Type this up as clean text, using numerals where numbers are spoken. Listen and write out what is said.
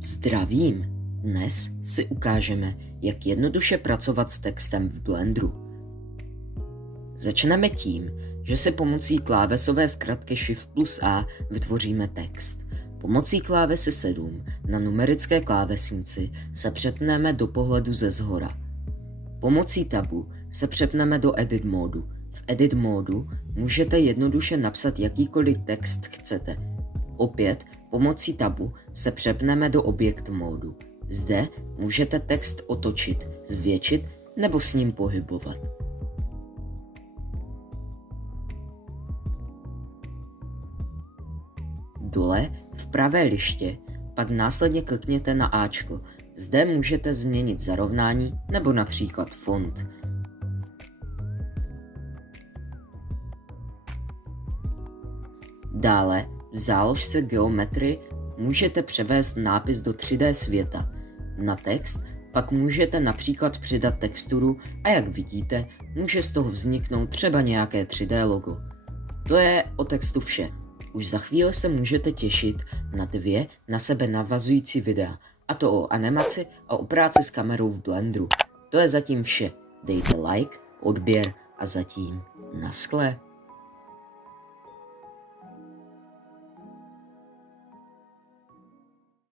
Zdravím! Dnes si ukážeme, jak jednoduše pracovat s textem v Blenderu. Začneme tím, že si pomocí klávesové zkratky Shift+A vytvoříme text. Pomocí klávesy 7 na numerické klávesnici se přepneme do pohledu ze zhora. Pomocí tabu se přepneme do Edit módu. V Edit módu můžete jednoduše napsat jakýkoliv text chcete. Opět pomocí tabu se přepneme do Objekt módu. Zde můžete text otočit, zvětšit nebo s ním pohybovat. Dole v pravé liště pak následně klikněte na Ačko. Zde můžete změnit zarovnání nebo například font. Dále v záložce Geometry můžete převést nápis do 3D světa. Na text pak můžete například přidat texturu a jak vidíte, může z toho vzniknout třeba nějaké 3D logo. To je o textu vše. Už za chvíli se můžete těšit na 2 na sebe navazující videa, a to o animaci a o práci s kamerou v Blenderu. To je zatím vše. Dejte like, odběr a zatím naschle.